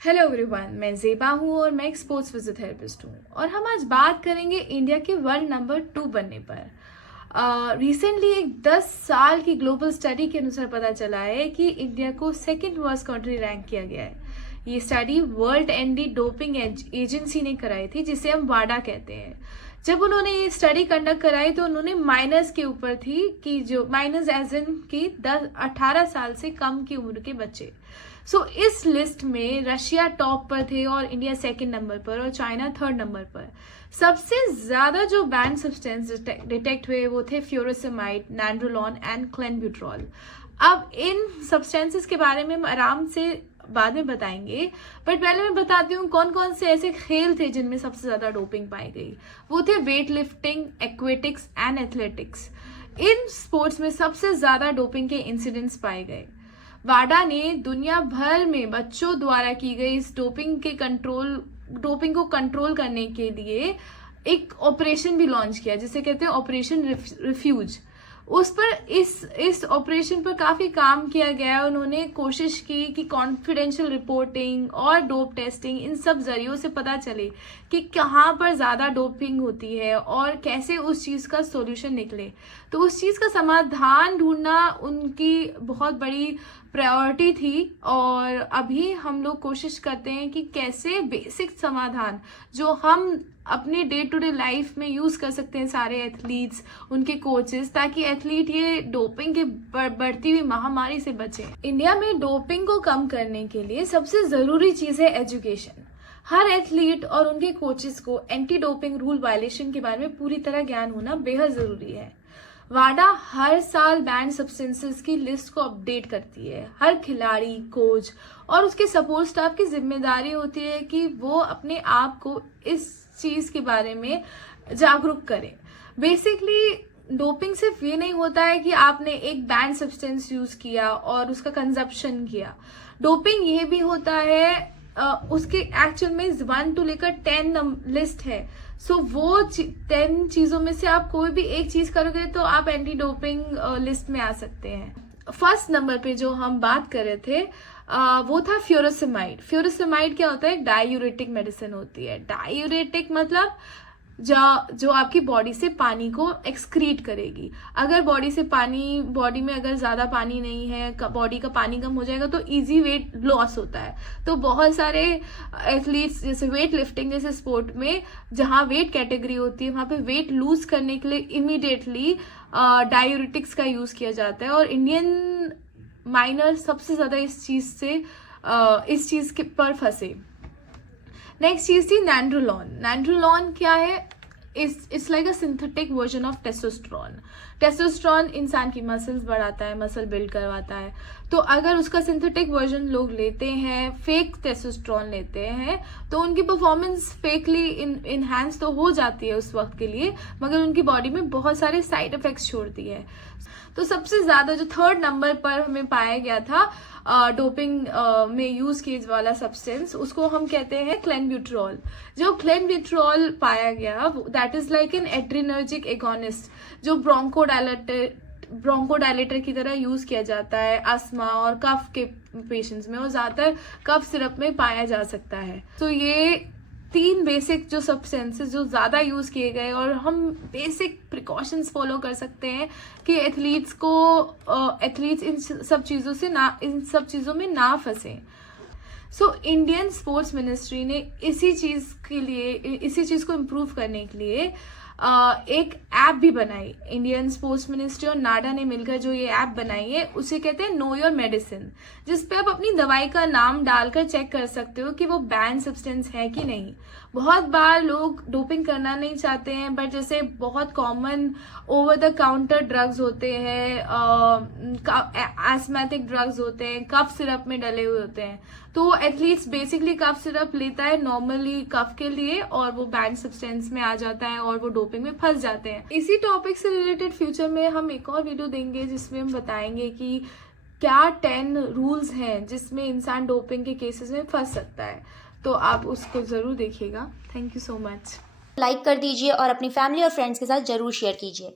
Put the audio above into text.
Hello everyone, मैं ज़ेबा हूँ और मैं एक स्पोर्ट्स फिजियोथेरेपिस्ट हूँ और हम आज बात करेंगे इंडिया के वर्ल्ड नंबर 2 बनने पर। रिसेंटली एक 10 साल की ग्लोबल स्टडी के अनुसार पता चला है कि इंडिया को सेकंड वर्स्ट कंट्री रैंक किया गया है। ये study world anti doping agency ने कराई थी, जिसे हम वाडा कहते हैं। जब उन्होंने ये स्टडी कंडक्ट कराई तो उन्होंने माइनस के ऊपर थी कि जो माइनस एज इन की 18 साल से कम की उम्र के बच्चे। इस लिस्ट में रशिया टॉप पर थे और इंडिया सेकंड नंबर पर और चाइना थर्ड नंबर पर। सबसे ज्यादा जो बैन सब्सटेंस डिटेक्ट हुए वो थे फ्यूरोसेमाइड, नैंड्रोलॉन एंड क्लेनब्यूट्रॉल। अब इन सब्सटेंसेस के बारे में हम आराम से बाद में बताएंगे, बट पहले मैं बताती हूँ कौन कौन से ऐसे खेल थे जिनमें सबसे ज्यादा डोपिंग पाई गई। वो थे weight lifting, aquatics and athletics. In sports में सबसे ज्यादा डोपिंग के इंसिडेंट्स पाए गए। वाडा ने दुनिया भर में बच्चों द्वारा की गई इस डोपिंग को कंट्रोल करने के लिए एक ऑपरेशन भी लॉन्च किया, जिसे कहते हैं ऑपरेशन रिफ्यूज। उस पर इस ऑपरेशन पर काफी काम किया गया। उन्होंने कोशिश की कि कॉन्फिडेंशियल रिपोर्टिंग और डोप टेस्टिंग, इन सब जरियों से पता चले कि कहाँ पर ज्यादा डोपिंग होती है और कैसे उस चीज का सॉल्यूशन निकले। तो उस चीज का समाधान ढूंढना उनकी बहुत बड़ी प्रायोरिटी थी और अभी हम लोग कोशिश करते हैं कि कैसे बेसिक समाधान जो हम अपने डे टू डे लाइफ में यूज कर सकते हैं, सारे एथलीट्स, उनके कोचेस, ताकि एथलीट ये डोपिंग के बढ़ती हुई महामारी से बचे। इंडिया में डोपिंग को कम करने के लिए सबसे जरूरी चीज है एजुकेशन। हर एथलीट और उनके कोचेस को एंटी डोपिंग रूल वायलेशन के बारे में पूरी तरह ज्ञान होना बेहद जरूरी है। वाडा हर साल बैंड सब्सटेंसेस की लिस्ट को अपडेट करती है। हर खिलाड़ी, कोच और उसके सपोर्ट स्टाफ की जिम्मेदारी होती है कि वो अपने आप को इस चीज के बारे में जागरूक करें। बेसिकली डोपिंग सिर्फ ये नहीं होता है कि आपने एक बैंड सब्सटेंस यूज किया और उसका कंजप्शन किया। डोपिंग ये भी होता है उसके एक्चुअल में 1 to लेकर 10 लिस्ट है। वो 10 चीजों में से आप कोई भी एक चीज करोगे तो आप एंटी डोपिंग लिस्ट में आ सकते हैं। फर्स्ट नंबर पे जो हम बात कर रहे थे वो था फ्यूरोसेमाइड। फ्यूरोसेमाइड क्या होता है? डायूरेटिक मेडिसिन होती है। डायूरेटिक मतलब जो आपकी बॉडी से पानी को एक्सक्रीट करेगी। अगर बॉडी में अगर ज्यादा पानी नहीं है, बॉडी का पानी कम हो जाएगा तो इजी वेट लॉस होता है। तो बहुत सारे एथलीट्स जैसे वेट लिफ्टिंग जैसे स्पोर्ट में जहां वेट कैटेगरी होती है वहां पे वेट लूज करने के लिए इमीडिएटली डायूरेटिक्स का यूज किया जाता है और इंडियन माइनर सबसे ज्यादा इस चीज के पर फंसे। नेक्स्ट चीज थी नैंड्रोलॉन। नैंड्रोलॉन क्या है? It's like a synthetic version of testosterone. Testosterone इंसान की मसल्स बढ़ाता है, मसल बिल्ड करवाता है। तो अगर उसका सिंथेटिक वर्जन लोग लेते हैं, फेक टेस्टोस्टेरोन लेते हैं, तो उनकी परफॉर्मेंस फेकली इनहैंस तो हो जाती है उस वक्त के लिए, मगर उनकी बॉडी में बहुत सारे साइड इफेक्ट्स छोड़ती है। तो सबसे ज्यादा जो थर्ड नंबर पर हमें पाया गया था डोपिंग में यूज किए वाला सब्सटेंस, उसको हम कहते हैं क्लेनब्यूट्रॉल। जो क्लेनब्यूट्रॉल पाया गया that is like an adrenergic agonist, जो ब्रोंकोडायलेटर की तरह यूज किया जाता है अस्थमा और कफ के पेशेंट्स में और ज्यादातर कफ सिरप में पाया जा सकता है। तो ये 3 बेसिक जो सब्सटेंसेस जो ज्यादा यूज किए गए और हम बेसिक प्रिकॉशंस फॉलो कर सकते हैं कि एथलीट्स इन सब चीजों में ना फंसे। इंडियन स्पोर्ट्स मिनिस्ट्री ने इसी चीज को इम्प्रूव करने के लिए एक ऐप भी बनाई। इंडियन स्पोर्ट्स मिनिस्ट्री और नाडा ने मिलकर जो ये ऐप बनाई है उसे कहते हैं नो योर मेडिसिन, जिसपे आप अपनी दवाई का नाम डालकर चेक कर सकते हो कि वो बैन सब्सटेंस है कि नहीं। बहुत बार लोग डोपिंग करना नहीं चाहते हैं, बट जैसे बहुत common over the counter drugs होते हैं, एस्थमेटिक ड्रग्स होते हैं, कफ सिरप में डले हुए होते हैं, तो एथलीट्स बेसिकली कफ सिरप लेता है नॉर्मली कफ के लिए और वो बैन सब्सटेंस में आ जाता है और वो डोपिंग में फंस जाते हैं। इसी टॉपिक से रिलेटेड फ्यूचर में हम एक और वीडियो देंगे जिसमें हम बताएंगे कि क्या 10 रूल्स हैं जिसमें इंसान डोपिंग के केसेस में फंस सकता है। तो आप उसको जरूर देखिएगा। Thank you so much. Like कर दीजिए और अपनी फैमिली और फ्रेंड्स के साथ जरूर शेयर कीजिए।